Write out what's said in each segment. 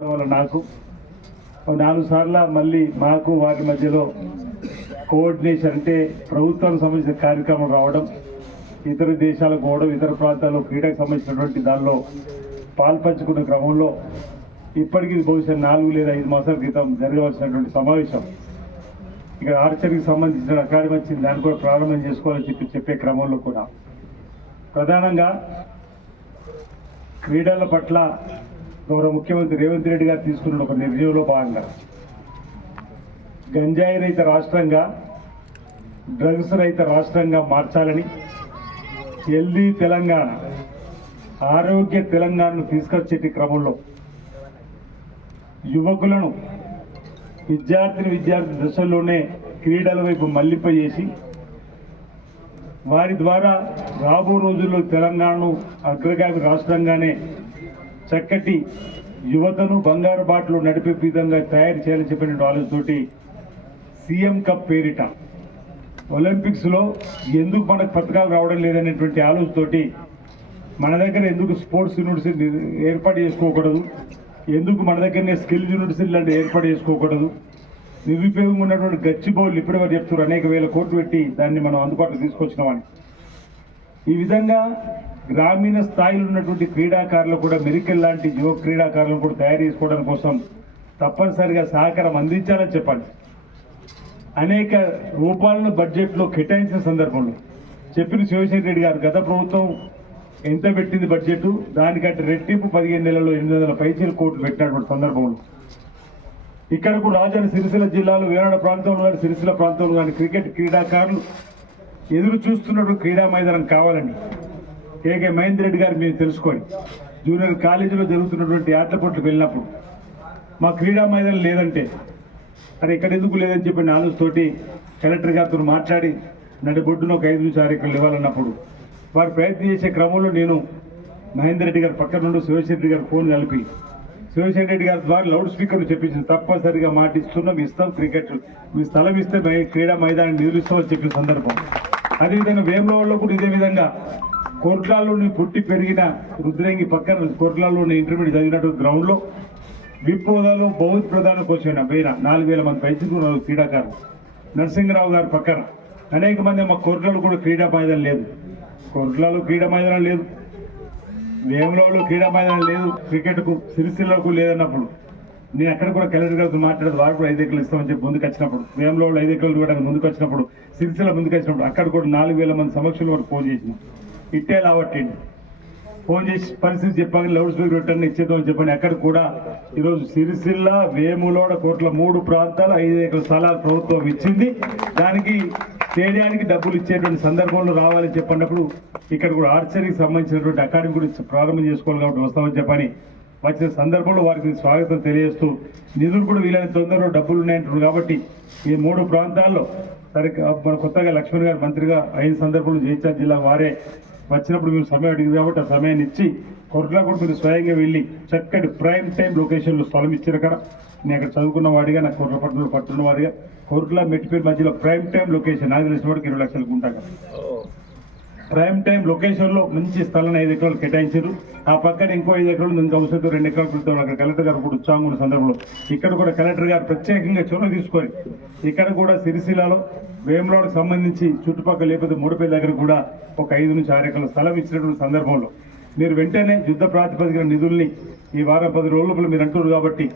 నాకు? నాలుగు సార్లు మళ్ళీ మాకు వారి మధ్యలో కోఆర్డినేషన్ అంటే ప్రభుత్వానికి సంబంధించిన కార్యక్రమం రావడం ఇతర దేశాలకు పోవడం ఇతర ప్రాంతాల్లో క్రీడకు సంబంధించినటువంటి దానిలో పాల్పంచుకున్న క్రమంలో ఇప్పటికీ బహుశా నాలుగు లేదా ఐదు మాసాల క్రితం జరగవలసినటువంటి సమావేశం. ఇక్కడ ఆర్చరీకి సంబంధించిన అకాడమీ వచ్చింది దాన్ని కూడా ప్రారంభం చేసుకోవాలని చెప్పి చెప్పే క్రమంలో కూడా. ప్రధానంగా క్రీడల పట్ల గౌరవ ముఖ్యమంత్రి రేవంత్ రెడ్డి గారు తీసుకున్న ఒక నిర్ణయంలో భాగంగా గంజాయి రహిత రాష్ట్రంగా డ్రగ్స్ రహిత రాష్ట్రంగా మార్చాలని హెల్దీ తెలంగాణ ఆరోగ్య తెలంగాణను తీసుకొచ్చే క్రమంలో యువకులను విద్యార్థిని విద్యార్థి దశల్లోనే క్రీడల వైపు మళ్ళింపజేసి వారి ద్వారా రాబో రోజుల్లో తెలంగాణను అగ్రగామి రాష్ట్రంగానే చక్కటి యువతను బంగారు బాటలు నడిపే విధంగా తయారు చేయాలని చెప్పిన ఆలోచనతోటి సీఎం కప్ పేరిట ఒలింపిక్స్లో ఎందుకు మనకు పథకాలు రావడం లేదనేటువంటి ఆలోచనతోటి మన దగ్గర ఎందుకు స్పోర్ట్స్ యూనివర్సిటీ ఏర్పాటు చేసుకోకూడదు? ఎందుకు మన దగ్గరనే స్కిల్ యూనివర్సిటీ లాంటి ఏర్పాటు చేసుకోకూడదు? నిరుపయోగం ఉన్నటువంటి గచ్చిబౌళ్ళు ఇప్పటివరకు చెప్తున్నారు అనేక వేల కోట్లు పెట్టి దాన్ని మనం అందుబాటులో తీసుకొచ్చినామని. ఈ విధంగా గ్రామీణ స్థాయిలో ఉన్నటువంటి క్రీడాకారులు కూడా మెరికల్ లాంటి యువ క్రీడాకారులను కూడా తయారు చేసుకోవడం కోసం తప్పనిసరిగా సహకారం అందించాలని చెప్పండి. అనేక రూపాలను బడ్జెట్లో కేటాయించిన సందర్భంలో చెప్పిన శివశంకర్ రెడ్డి గారు గత ప్రభుత్వం ఎంత పెట్టింది బడ్జెట్? దానికంటే రెట్టింపు పదిహేను నెలల్లో ఎనిమిది వందల పైసలు కోట్లు పెట్టినటువంటి సందర్భంలో. ఇక్కడ కూడా రాజధాని సిరిసిల్ల జిల్లాలో వేనాడ ప్రాంతంలో కానీ సిరిసిల్ల ప్రాంతంలో కానీ క్రికెట్ క్రీడాకారులు ఎదురు చూస్తున్నప్పుడు క్రీడా మైదానం కావాలని కేకే మహేందర్ రెడ్డి గారు మీరు తెలుసుకోండి. జూనియర్ కాలేజీలో జరుగుతున్నటువంటి ఆటల వెళ్ళినప్పుడు మా క్రీడా మైదానం లేదంటే అది ఇక్కడ ఎందుకు లేదని చెప్పి నాలుగుతోటి కలెక్టర్ గారితో మాట్లాడి నడిబొడ్డున ఒక ఐదు నుంచి ఆరు ఎకరాలు ఇవ్వాలన్నప్పుడు వారు ప్రయత్నం చేసే క్రమంలో నేను మహేందర్ రెడ్డి గారి పక్కన నుండి శివశెట్టి రెడ్డి గారు ఫోన్ కలిపి శివశెట్టి రెడ్డి గారి ద్వారా లౌడ్ స్పీకర్ చెప్పించింది తప్పనిసరిగా మాటిస్తున్నాం ఇస్తాం క్రికెట్ మీ స్థలం ఇస్తే మై- క్రీడా మైదానం నిధులు ఇస్తామని చెప్పిన సందర్భం. అదేవిధంగా వేములవాడలో కూడా ఇదే విధంగా కోట్లాల్లోని పుట్టి పెరిగిన రుద్రంగి పక్కన కోట్లాల్లోని ఇంటర్మీడియట్ చదివినట్టు గ్రౌండ్లో విప్ హోదాలో బౌద్ధ ప్రధాన వచ్చిన పైన నాలుగు వేల మంది పైచుకున్నారు క్రీడాకారులు. నరసింహరావు గారి పక్కన. అనేక మంది మా కోర్టులలో కూడా క్రీడా మైదానం లేదు. కోర్టులలో క్రీడా మైదానం లేదు. వేములలో క్రీడా మైదానం లేదు. క్రికెట్కు సిరిసిల్లకు లేదన్నప్పుడు నేను అక్కడ కూడా కలెక్టర్ గారితో మాట్లాడదు. వారు కూడా ఐదు ఎకరాలు ఇస్తామని చెప్పి ముందుకు వచ్చినప్పుడు వేములో ఐదు ఎకరాలు కూడా ముందుకు వచ్చినప్పుడు సిరిసిల్ల ముందుకు వచ్చినప్పుడు అక్కడ కూడా నాలుగు వేల మంది సమక్షంలో వరకు ఫోన్ చేసిన. ఇట్టే లావట్టండి ఫోన్ చేసి పరిస్థితి చెప్పాక లౌడ్ స్పీకర్ పెట్టండి ఇచ్చేద్దామని చెప్పండి అక్కడ కూడా ఈరోజు సిరిసిల్ల వేములోడ కోట్ల మూడు ప్రాంతాలు ఐదు ఎకరాల స్థలాలు ప్రభుత్వం ఇచ్చింది. దానికి స్టేడియానికి డబ్బులు ఇచ్చేటువంటి సందర్భంలో రావాలని చెప్పినప్పుడు ఇక్కడ కూడా ఆర్చరీకి సంబంధించినటువంటి అకాడమీ గురించి ప్రారంభం చేసుకోవాలి కాబట్టి వస్తామని చెప్పని వచ్చిన సందర్భంలో వారికి స్వాగతం తెలియజేస్తూ నిధులు కూడా వీలైన తొందరలో డబ్బులు ఉన్నాయంటున్నారు కాబట్టి ఈ మూడు ప్రాంతాల్లో సరే మన కొత్తగా లక్ష్మణ్ గారు మంత్రిగా అయిన సందర్భంలో జైచార్ జిల్లా వారే వచ్చినప్పుడు మీరు సమయం అడిగింది కాబట్టి ఆ సమయాన్ని ఇచ్చి కొరట్లా కూడా మీరు స్వయంగా వెళ్ళి చక్కటి ప్రైమ్ టైం లొకేషన్లో స్థలం ఇచ్చారు అక్కడ. నేను అక్కడ చదువుకున్న వాడిగా నాకు కొర్ర పట్టణంలో పట్టున్న వాడిగా. కొరట్ల మెట్టిపేరు మధ్యలో ప్రైమ్ టైం లొకేషన్ నాకు తెలిసిన వాడికి ఇరవై లక్షలకు ఉంటాగా ప్రైమ్ టైం లొకేషన్లో మంచి స్థలం ఐదు ఎకరాలు కేటాయించారు. ఆ పక్కన ఇంకో ఐదు ఎకరాలు ఇంకా అవసరం రెండు ఎకరాలు పెడతాం అక్కడ కలెక్టర్ గారు కూడా ఉత్సాహం సందర్భంలో ఇక్కడ కూడా కలెక్టర్ గారు ప్రత్యేకంగా చొరవ తీసుకొని ఇక్కడ కూడా సిరిసిల్లలో వేములవాడకు సంబంధించి చుట్టుపక్కల లేకపోతే మూడపల్లి దగ్గర కూడా ఒక ఐదు నుంచి ఆరు ఎకరాల స్థలం ఇచ్చినటువంటి సందర్భంలో మీరు వెంటనే యుద్ధ ప్రాతిపదికన నిధుల్ని ఈ వారం పది రోజుల మీరు అంటున్నారు కాబట్టి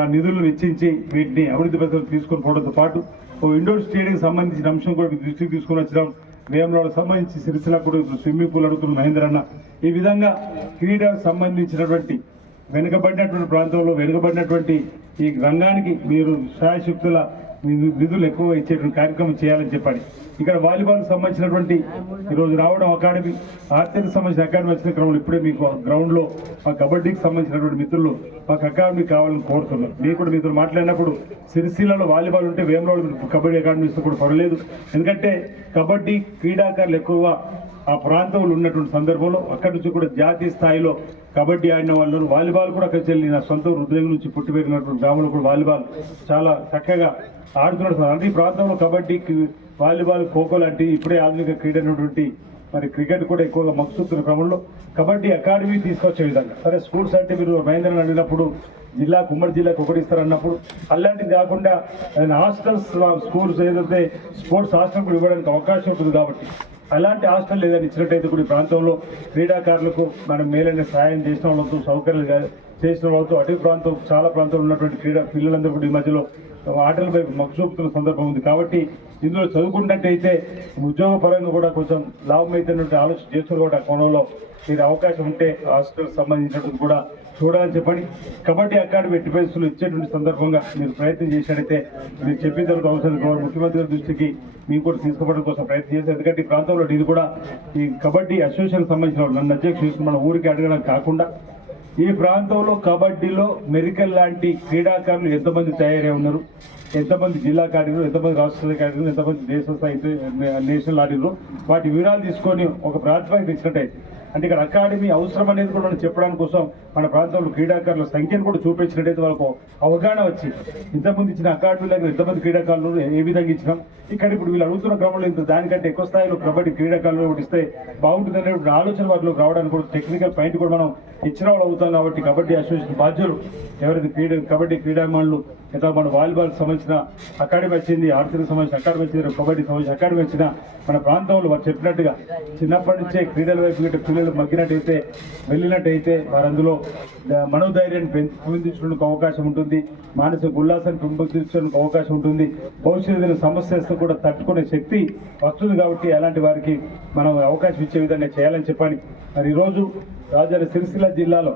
ఆ నిధులను వెచ్చించి వీటిని అభివృద్ధి పథకాలు తీసుకొని పోవడంతో పాటు ఓ ఇండోర్ స్టేడియం సంబంధించిన అంశం కూడా మీకు దృష్టికి తీసుకొని వచ్చినాం. వేములకు సంబంధించి సిరిసిల్ల స్విమ్మింగ్ పూల్ అడుగుతున్న మహేందర్ అన్న ఈ విధంగా క్రీడకు సంబంధించినటువంటి వెనుకబడినటువంటి ప్రాంతంలో వెనుకబడినటువంటి ఈ రంగానికి మీరు శాయశక్తుల నిధులు ఎక్కువ ఇచ్చేటువంటి కార్యక్రమం చేయాలని చెప్పాడు ఇక్కడ వాలీబాల్ సంబంధించినటువంటి ఈరోజు రావడం అకాడమీ ఆర్థిక సంబంధించిన అకాడమీ వచ్చిన క్రమంలో ఇప్పుడే మీకు గ్రౌండ్లో మా కబడ్డీకి సంబంధించినటువంటి మిత్రులు మాకు అకాడమీ కావాలని కోరుతున్నారు. మీరు కూడా మీతో మాట్లాడినప్పుడు సిరిసిల్లలో వాలీబాల్ ఉంటే వేమలో కబడ్డీ అకాడమీ ఇస్తే కూడా పర్వాలేదు ఎందుకంటే కబడ్డీ క్రీడాకారులు ఎక్కువగా ఆ ప్రాంతంలో ఉన్నటువంటి సందర్భంలో అక్కడి నుంచి కూడా జాతీయ స్థాయిలో కబడ్డీ ఆడిన వాళ్ళు వాలీబాల్ కూడా అక్కడ చెల్లి నా సొంత హృదయం నుంచి పుట్టి పెరిగినటువంటి గ్రామంలో కూడా వాలీబాల్ చాలా చక్కగా ఆడుతున్నారు అంటే ఈ ప్రాంతంలో కబడ్డీ వాలీబాల్ ఖోఖో లాంటి ఇప్పుడే ఆధునిక క్రీడ అయినటువంటి మరి క్రికెట్ కూడా ఎక్కువగా మక్కుతున్న క్రమంలో కబడ్డీ అకాడమీ తీసుకొచ్చే విధంగా. సరే స్కూల్స్ అంటే మీరు మహేంద్రని అడిగినప్పుడు జిల్లా ఉమ్మడి జిల్లాకు ఒకటి ఇస్తారన్నప్పుడు అలాంటిది కాకుండా హాస్టల్స్ స్కూల్స్ ఏదైతే స్పోర్ట్స్ హాస్టల్ కూడా ఇవ్వడానికి అవకాశం ఉంటుంది కాబట్టి అలాంటి హాస్టల్ ఏదైనా ఇచ్చినట్టయితే కూడా ఈ ప్రాంతంలో క్రీడాకారులకు మనం మేలైన సహాయం చేసిన వాళ్ళతో సౌకర్యాలు చేసిన వాళ్ళతో అటు ప్రాంతం చాలా ప్రాంతంలో ఉన్నటువంటి క్రీడా పిల్లలందరూ కూడా ఈ మధ్యలో ఆటలపై మగ్గు చూపుతున్న సందర్భం ఉంది. కాబట్టి ఇందులో చదువుకున్నట్టయితే ఉద్యోగపరంగా కూడా కొంచెం లాభం అయితే ఆలోచన చేస్తున్నారు కూడా కోణంలో మీరు అవకాశం ఉంటే హాస్టల్ సంబంధించినట్టు కూడా చూడాలని చెప్పండి కబడ్డీ అకాడమీ డిఫెన్స్లు ఇచ్చేటువంటి సందర్భంగా మీరు ప్రయత్నం చేసినట్టయితే మీరు చెప్పిన తర్వాత అవసరం గౌరవ ముఖ్యమంత్రి గారి దృష్టికి మీకు కూడా తీసుకోవడం కోసం ప్రయత్నం చేశారు. ఎందుకంటే ఈ ప్రాంతంలో ఇది కూడా ఈ కబడ్డీ అసోసియేషన్ సంబంధించిన నన్ను అధ్యక్షులు మన ఊరికి అడగడం కాకుండా ఈ ప్రాంతంలో కబడ్డీలో మెరికల్ లాంటి క్రీడాకారులు ఎంతమంది తయారై ఉన్నారు. ఎంతమంది జిల్లా ఆడినారు ఎంతమంది రాష్ట్ర కార్యక్రమం ఆడినారు ఎంతమంది దేశ స్థాయి నేషనల్ ఆడినారు వాటి వివరాలు తీసుకొని ఒక ప్రాతిపదిక ఇచ్చినట్టయితే అంటే ఇక్కడ అకాడమీ అవసరం అనేది కూడా మనం చెప్పడానికి కోసం మన ప్రాంతంలో క్రీడాకారుల సంఖ్యను కూడా చూపించినట్టయితే వాళ్ళకు అవగాహన వచ్చి ఇంతకుముందు ఇచ్చిన అకాడమీ దగ్గర ఎంతమంది క్రీడాకారులు ఏ విధంగా ఇచ్చినాం? ఇక్కడ ఇప్పుడు వీళ్ళు అడుగుతున్న క్రమంలో ఇంత దానికంటే ఎక్కువ స్థాయిలో కబడ్డీ క్రీడాకారులు ఇస్తే బాగుంటుంది ఆలోచన వాటిలోకి రావడానికి కూడా టెక్నికల్ పాయింట్ కూడా మనం ఇచ్చిన వాళ్ళు అవుతాం కాబట్టి కబడ్డీ అసోసియేషన్ బాధ్యులు. ఎవరైతే క్రీడ కబడ్డీ క్రీడామణులు ఇట్లా మన వాలీబాల్ సంబంధించిన అకాడమీ వచ్చింది ఆర్చరీకి సంబంధించిన అకాడమీ వచ్చింది కబడ్డీ సంబంధించిన అకాడమీ వచ్చిన మన ప్రాంతంలో వారు చెప్పినట్టుగా చిన్నప్పటి నుంచే క్రీడల వైపు గిట్ట పిల్లలు మగ్గినట్టయితే వెళ్ళినట్టయితే వారు అందులో మనోధైర్యాన్ని పెంపొందించడానికి అవకాశం ఉంటుంది. మానసిక ఉల్లాసాన్ని పెంపొందించడానికి అవకాశం ఉంటుంది. భవిష్యత్తులో సమస్యలతో కూడా తట్టుకునే శక్తి వస్తుంది కాబట్టి అలాంటి వారికి మనం అవకాశం ఇచ్చే విధంగా చేయాలని చెప్పని. మరి ఈరోజు రాజధాని సిరిసిల్ల జిల్లాలో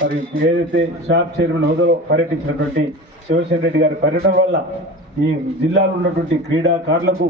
మరి ఏదైతే షాప్ చైర్మన్ హోదాలో పర్యటించినటువంటి శివశంకర్ రెడ్డి గారి పర్యటన వల్ల ఈ జిల్లాలో ఉన్నటువంటి క్రీడాకారులకు